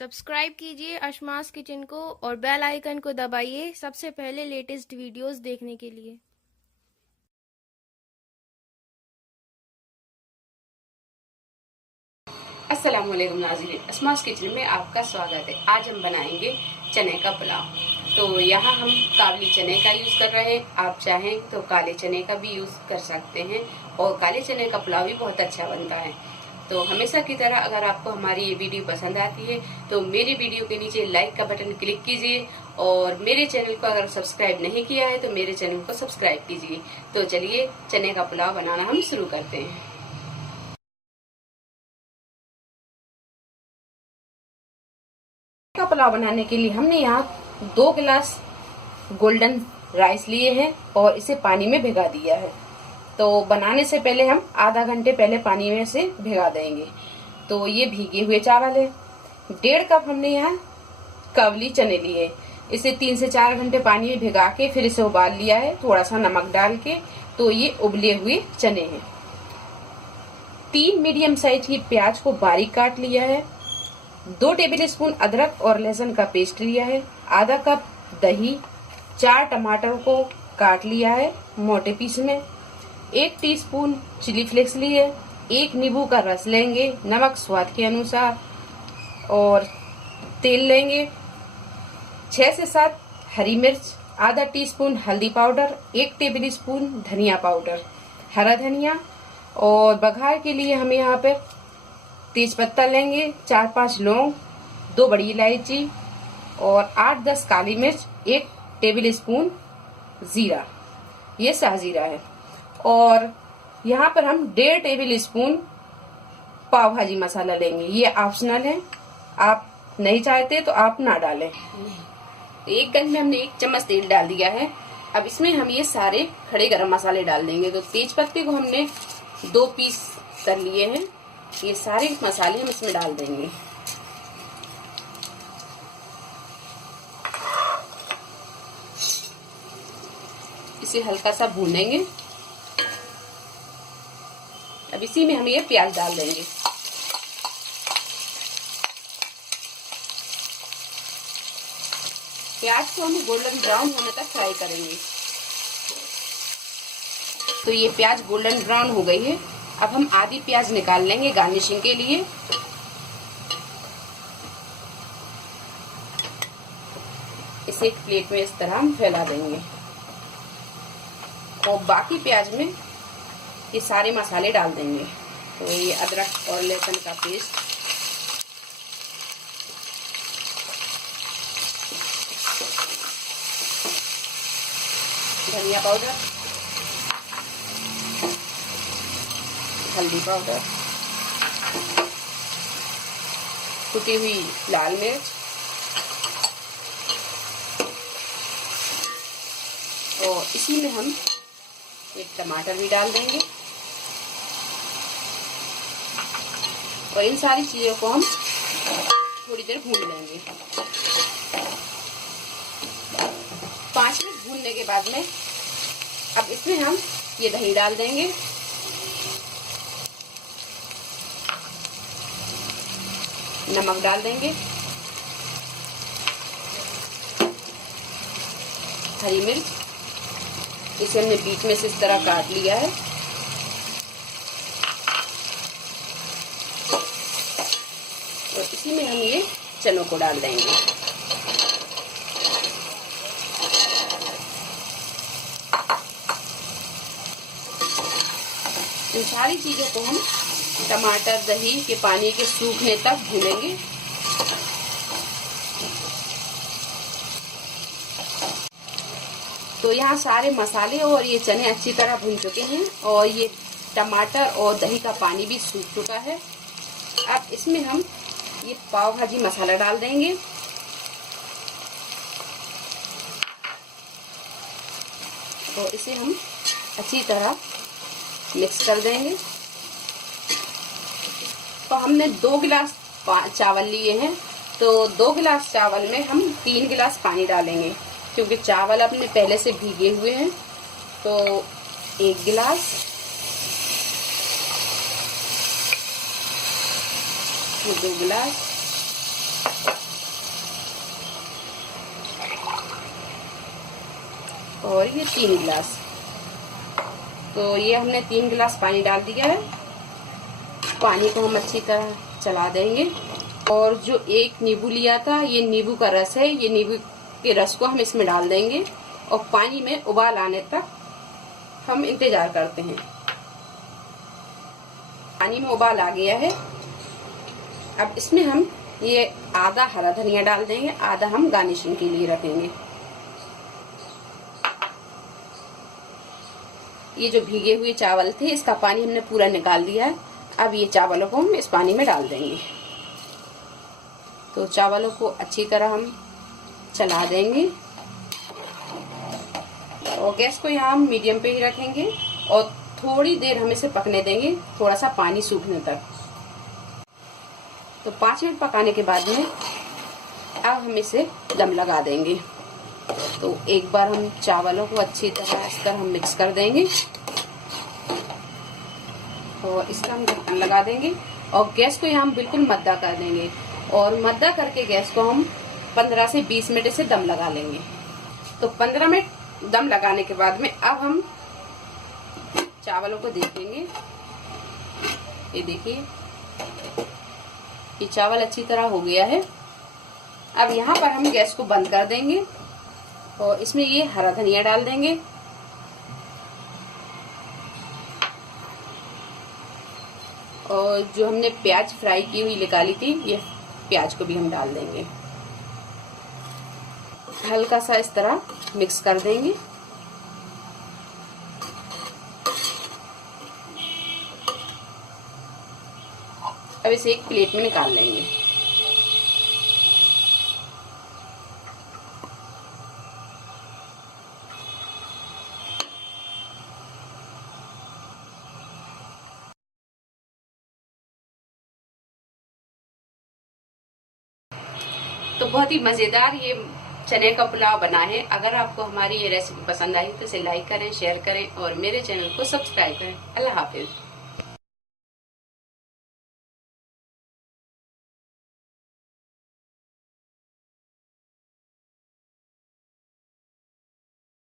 Subscribe कीजिए अशमास kitchen को और बेल आइकन को दबाइए सबसे पहले लेटेस्ट वीडियोस देखने के लिए। अस्सलाम वालेकुम नाज़रीन, अशमास किचन में आपका स्वागत है। आज हम बनाएंगे चने का पुलाव। तो यहाँ हम काबली चने का यूज़ कर रहे हैं। आप चाहें तो काले चने का भी यूज़ कर सकते हैं और काले चने का पुलाव भी बहुत अच्छा बनता है। तो हमेशा की तरह अगर आपको हमारी ये वीडियो पसंद आती है तो मेरी वीडियो के नीचे लाइक का बटन क्लिक कीजिए और मेरे चैनल को अगर सब्सक्राइब नहीं किया है तो मेरे चैनल को सब्सक्राइब कीजिए। तो चलिए चने का पुलाव बनाना हम शुरू करते हैं। का पुलाव बनाने के लिए हमने यहाँ 2 गिलास गोल्डन राइस लिए हैं और इसे पानी में भिगा दिया है। तो बनाने से पहले हम आधा घंटे पहले पानी में से भिगा देंगे। तो ये भीगे हुए चावल है। 1.5 कप हमने यहाँ काबली चने लिए। इसे 3 से 4 घंटे पानी में भिगा के फिर इसे उबाल लिया है थोड़ा सा नमक डाल के। तो ये उबले हुए चने हैं। 3 मीडियम साइज की प्याज को बारीक काट लिया है। 2 टेबल स्पून अदरक और लहसुन का पेस्ट लिया है। आधा कप दही, 4 टमाटर को काट लिया है मोटे पीस में। 1 टीस्पून चिली फ्लेक्स लिए, 1 नींबू का रस लेंगे, नमक स्वाद के अनुसार और तेल लेंगे। 6 से 7 हरी मिर्च, आधा टीस्पून हल्दी पाउडर, 1 टेबल स्पून धनिया पाउडर, हरा धनिया और बघार के लिए हमें यहाँ पे तेज पत्ता लेंगे, 4-5 लौंग, 2 बड़ी इलायची और 8-10 काली मिर्च, 1 टेबल स्पून जीरा, ये साजीरा है। और यहाँ पर हम 1.5 टेबल स्पून पाव भाजी मसाला लेंगे। ये ऑप्शनल है, आप नहीं चाहते तो आप ना डालें। एक गंज में हमने 1 चम्मच तेल डाल दिया है। अब इसमें हम ये सारे खड़े गरम मसाले डाल देंगे। तो तेज पत्ते को हमने 2 पीस कर लिए हैं। ये सारे मसाले हम इसमें डाल देंगे। इसे हल्का सा भूनेंगे। अब इसी में हम ये प्याज डाल देंगे। प्याज को हम गोल्डन ब्राउन होने तक फ्राई करेंगे। तो ये प्याज गोल्डन ब्राउन हो गई है। अब हम आधी प्याज निकाल लेंगे गार्निशिंग के लिए। इसे एक प्लेट में इस तरह हम फैला देंगे और बाकी प्याज में ये सारे मसाले डाल देंगे। तो ये अदरक और लहसुन का पेस्ट, धनिया पाउडर, हल्दी पाउडर, कुटी हुई लाल मिर्च और इसी में हम एक टमाटर भी डाल देंगे। और इन सारी चीजों को हम थोड़ी देर भून लेंगे। 5 मिनट भूनने के बाद में अब इसमें हम ये दही डाल देंगे। नमक डाल देंगे, हरी मिर्च, इसे हमने बीच में से इस तरह काट लिया है। और इसी में हम ये चनों को डाल देंगे। इन सारी चीजों को हम टमाटर दही के पानी के सूखने तक भूनेंगे। तो यहाँ सारे मसाले और ये चने अच्छी तरह भून चुके हैं और ये टमाटर और दही का पानी भी सूख चुका है। अब इसमें हम ये पाव भाजी मसाला डाल देंगे। तो इसे हम अच्छी तरह मिक्स कर देंगे। तो हमने 2 गिलास चावल लिए हैं। तो 2 गिलास चावल में हम 3 गिलास पानी डालेंगे क्योंकि चावल अपने पहले से भीगे हुए हैं। तो 1 गिलास, ये 2 गिलास और ये 3 गिलास। तो ये हमने 3 गिलास पानी डाल दिया है। पानी को हम अच्छी तरह चला देंगे। और जो एक नींबू लिया था, ये नींबू का रस है, ये नींबू के रस को हम इसमें डाल देंगे और पानी में उबाल आने तक हम इंतजार करते हैं। पानी में उबाल आ गया है। अब इसमें हम ये आधा हरा धनिया डाल देंगे, आधा हम गार्निशिंग के लिए रखेंगे। ये जो भीगे हुए चावल थे, इसका पानी हमने पूरा निकाल दिया है। अब ये चावलों को हम इस पानी में डाल देंगे। तो चावलों को अच्छी तरह हम चला देंगे और गैस को यहाँ हम मीडियम पे ही रखेंगे और थोड़ी देर हम इसे पकने देंगे, थोड़ा सा पानी सूखने तक। तो 5 मिनट पकाने के बाद में अब हम इसे दम लगा देंगे। तो एक बार हम चावलों को अच्छी तरह इस तरह हम मिक्स कर देंगे और इसका हम ढक्कन लगा देंगे और गैस को यहाँ हम बिल्कुल मद्दा कर देंगे। और मद्दा करके गैस को हम 15 से 20 मिनट इसे दम लगा लेंगे। तो 15 मिनट दम लगाने के बाद में अब हम चावलों को देखेंगे। ये देखिए, ये चावल अच्छी तरह हो गया है। अब यहाँ पर हम गैस को बंद कर देंगे और इसमें ये हरा धनिया डाल देंगे और जो हमने प्याज फ्राई की हुई निकाली थी, ये प्याज को भी हम डाल देंगे। हल्का सा इस तरह मिक्स कर देंगे। अब इसे एक प्लेट में निकाल लेंगे। तो बहुत ही मजेदार ये चने का पुलाव बना है। अगर आपको हमारी ये रेसिपी पसंद आई तो इसे लाइक करें, शेयर करें और मेरे चैनल को सब्सक्राइब करें। अल्लाह हाफिज।